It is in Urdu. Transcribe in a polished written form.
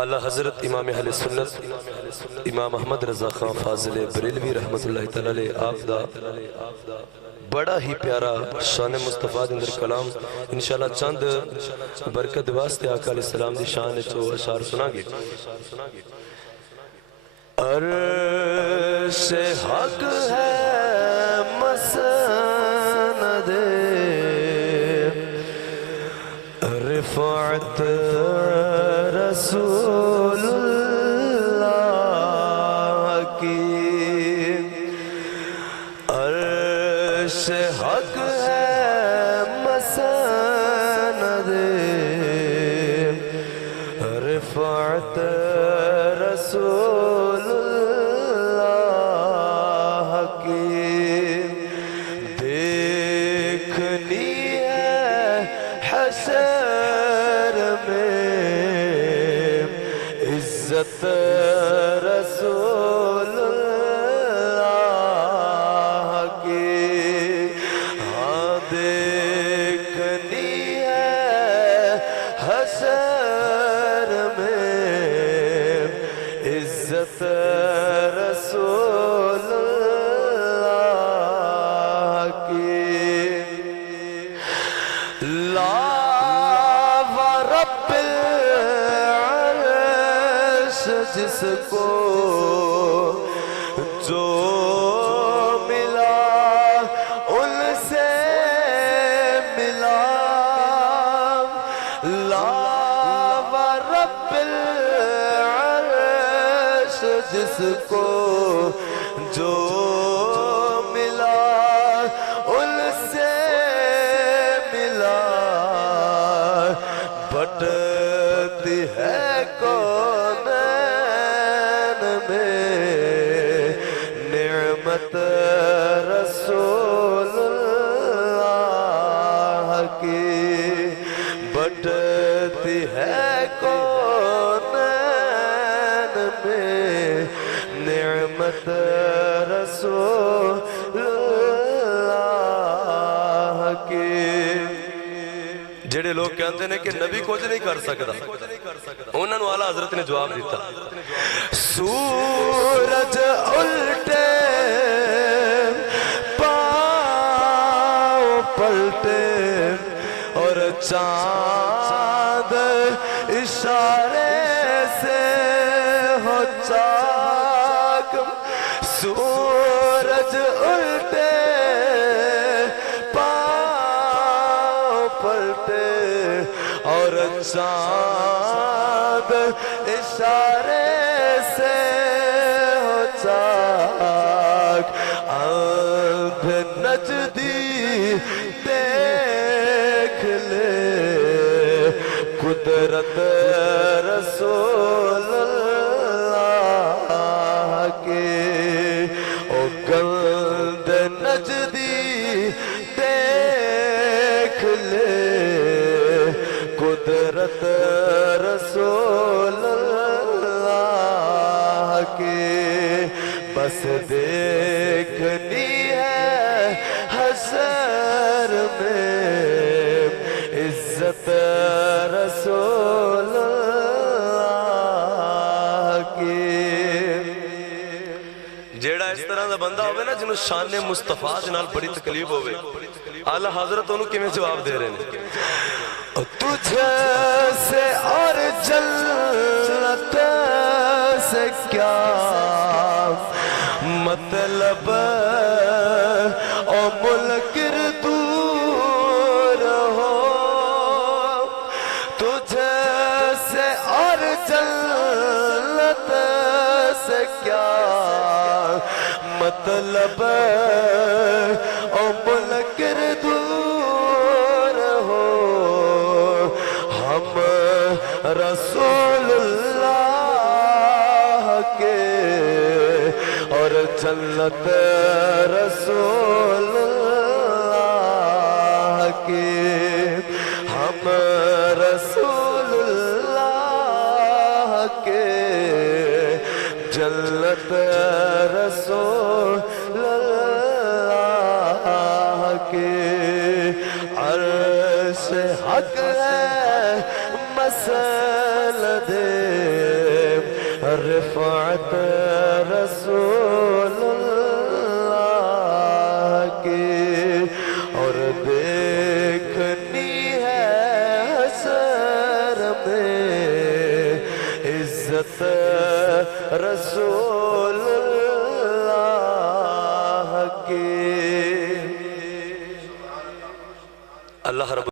اعلیٰ حضرت امام اہل سنت امام احمد رضا خان فاضل بریلوی رحمت اللہ تعالیٰ علیہ آپ دا بڑا ہی پیارا شان مصطفیٰ اندر کلام انشاءاللہ چند برکت واسطے آقا علیہ السلام دی شان چو اشعار سنا گے۔ عرش حق ہے مسند رفعت رسول اللہ کی، عرش حق ہے مسند رفعت رسول اللہ کی، دیکھنی ہے حشر میں عزت رسول اللہ کی، ہاں دیکھنی ہے حشر میں عزت رسول اللہ کی، لا ورب العرش جس کو جو ملا ان سے ملا، لا ورب العرش جس کو جو ملا ان سے ملا، بٹتی ہے کونین میں نعمت رسول اللہ کی، بٹتی ہے کونین میں نعمت رسول اللہ کی۔ جڑے لوگ کہتے ہیں کہ نبی کچھ نہیں کر سکتا، انہوں نے اعلیٰ حضرت نے جواب دیتا، سورج الٹے پاؤں پلٹے اور چاند اشارے سے ہو چاک، سورج الٹے پاؤں پلٹے اور چاند اشارے سے ہو چاک، آنکھ نجدی دیکھ لے قدرت رسول اللہ کے، او گند نجدی دیکھ لے قدرت رسول اللہ کے، بس دیکھنی ہے حشر میں عزت رسول اللہ کی۔ جیڑا اس طرح دا بندہ ہوئے نا جنہوں شان مصطفیٰ جنال بڑی تکلیف ہوئے، اعلیٰ حضرت انہوں کی میں جواب دے رہے ہیں، تجھ سے اور جنت سے کیا مطلب او منکر دور ہو، تجھ سے اور جنت سے کیا مطلب او منکر دور ہو، ہم رسول اللہ کے اور جنت رسول اللہ کے، ہم رسول اللہ کے جنت رسول اللہ کے، عرش حق ہے مسند شفاعت رسول اللہ کی اور دیکھنی ہے حشر میں عزت رسول اللہ کی۔ اللہ رب